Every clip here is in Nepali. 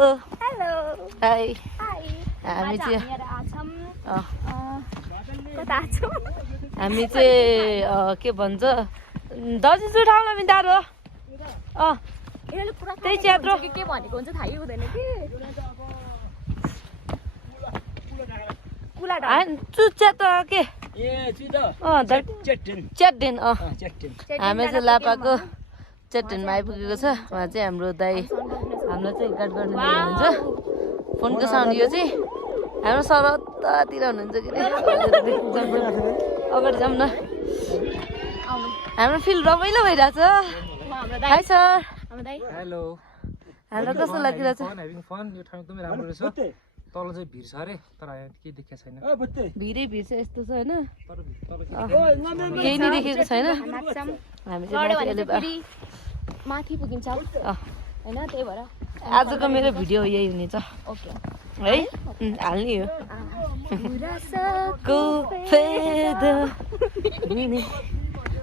हेलो हाई हाई हामी चाहिँ कता छौँ हामी चाहिँ के भन्छ दजिसु ठाउँमा बिन्दारो त्यही च्यात्रो के भनेको हुन्छ थाहै हुँदैन कि कुला च्यात्रो के च्याट्डेन हामी चाहिँ लापाको च्याट्डेनमा आइपुगेको छ उहाँ चाहिँ हाम्रो दाई हामीलाई चाहिँ गाइड गर्ने हुनुहुन्छ फोनको साउन्ड यो चाहिँ हाम्रो सर उतातिर हुनुहुन्छ कि अगाडि जाऊँ न हाम्रो फिल रमाइलो भइरहेछ हाई सर हेलो हामीलाई कस्तो लागिरहेछ यो ठाउँ एकदमै राम्रो रहेछ तल चाहिँ भिड छ अरे तर केही देखेको छैन भिडै भिड छ यस्तो छ होइन केही नै देखेको छैन हामी चाहिँ माथि पुगिन्छ होइन त्यही भएर आजको मेरो भिडियो यही हुनेछ ओके है हाल्ने हो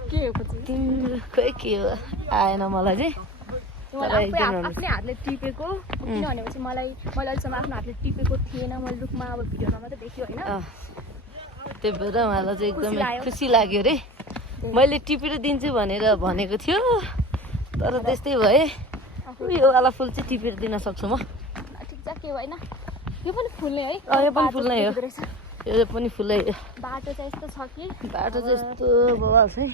के हो पछि तिम्रो खोइ के हो आएन मलाई चाहिँ आफ्नै हातले टिपेको किनभने पछि मैले अहिलेसम्म आफ्नो हातले टिपेको थिएन मैले रुखमा अब भिडियोमा मात्रै देख्यो होइन त्यही भएर उहाँलाई चाहिँ एकदमै खुसी लाग्यो अरे मैले टिपेर दिन्छु भनेर भनेको थियो तर त्यस्तै भए यो वाला फुल चाहिँ टिपेर दिन सक्छु म ठिक छ के होइन यो पनि फुल्ने है यो पनि फुल्ने हो यो पनि फुलै हो बाटो चाहिँ यस्तो छ कि बाटो चाहिँ यस्तो बवाल छ है